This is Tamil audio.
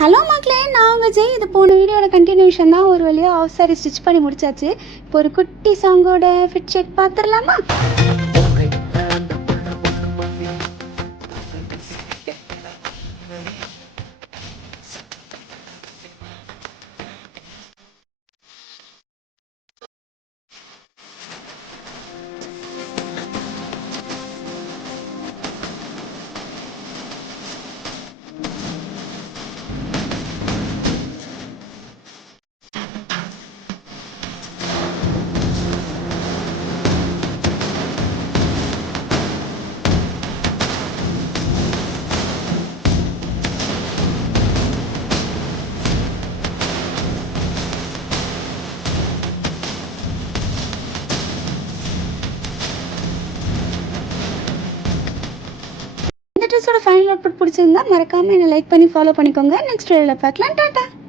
ஹலோ மக்களே, நான் விஜய். இது போன வீடியோட கண்டினியூஷன் தான். ஒரு வழியாக ஆஃப் சாரி ஸ்டிச் பண்ணி முடிச்சாச்சு. இப்போ ஒரு குட்டி சாங்கோட ஃபிட் செக் பார்த்துடலாமா? இந்த ட்ரெஸ்ஸோட ஃபைனல் அவுட்புட் பிடிச்சிருந்தா மறக்காமல் என்னை லைக் பண்ணி ஃபாலோ பண்ணிக்கோங்க. நெக்ஸ்ட் வீடியோவில் பார்க்கலாம். டாட்டா.